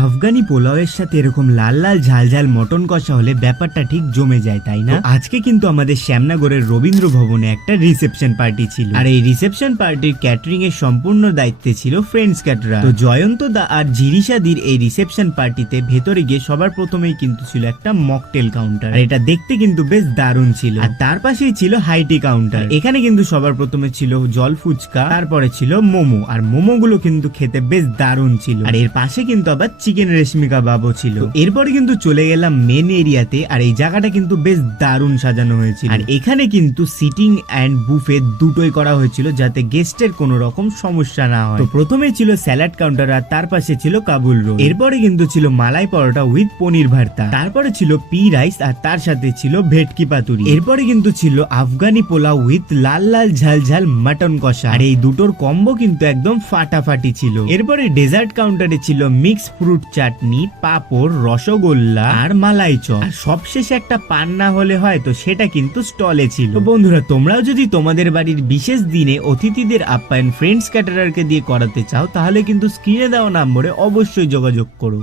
আফগানি পোলাওয়ের সাথে এরকম লাল লাল ঝাল ঝাল মটন কষা হলে ব্যাপারটা ঠিক জমে যায়, তাই না? আজকে কিন্তু আমাদের শ্যামনগরের রবীন্দ্র ভবনে একটা রিসেপশন পার্টি ছিল, আর এই রিসেপশন পার্টির ক্যাটারিং এর সম্পূর্ণ দায়িত্বে ছিল ফ্রেন্ডস ক্যাটারার। তো জয়ন্ত দা আর জিরিশাদির এই রিসেপশন পার্টিতে ভেতরে গিয়ে সবার প্রথমেই কিন্তু ছিল একটা মকটেল কাউন্টার, আর এটা দেখতে কিন্তু বেশ দারুণ ছিল। আর তার পাশেই ছিল হাইটি কাউন্টার, এখানে কিন্তু সবার প্রথমে ছিল জল ফুচকা, তারপরে ছিল মোমো, আর মোমো গুলো কিন্তু খেতে বেশ দারুণ ছিল। আর এর পাশে কিন্তু আবার চিকেন রেশমি কাবাবও ছিল। এরপরে কিন্তু চলে গেলাম মেন এরিয়াতে, আর এই জায়গাটা কিন্তু বেশ দারুণ সাজানো হয়েছিল। আর এখানে কিন্তু সিটিং এন্ড বুফে দুটোই করা হয়েছিল যাতে গেস্টের কোনো রকম সমস্যা না হয়। তো প্রথমে ছিল স্যালাড কাউন্টার, আর তার পাশে ছিল কাবুল রোল। এরপরে কিন্তু ছিল মালাই পরোটা উইথ পনির ভর্তা, তারপরে ছিল পি রাইস, আর তার সাথে ছিল ভেটকি পাতুরি। এরপরে কিন্তু ছিল আফগানি পোলাও উইথ লাল লাল ঝাল ঝাল মাটন কষা, আর এই দুটোর কম্বো কিন্তু একদম ফাটাফাটি ছিল। এরপরে ডেজার্ট কাউন্টারে ছিল মিক্স ফ্রুট চাটনি, পাপড়, রসগোল্লা আর মালাই চপ, আর সবশেষে একটা পান না হলে হয়, তো সেটা কিন্তু স্টলে ছিল। তো বন্ধুরা, তোমরাও যদি তোমাদের বাড়ির বিশেষ দিনে অতিথিদের আপ্যায়ন ফ্রেন্ডস ক্যাটারারকে দিয়ে করাতে চাও, তাহলে কিন্তু স্ক্রিনে দেওয়া নম্বরে অবশ্যই যোগাযোগ করো।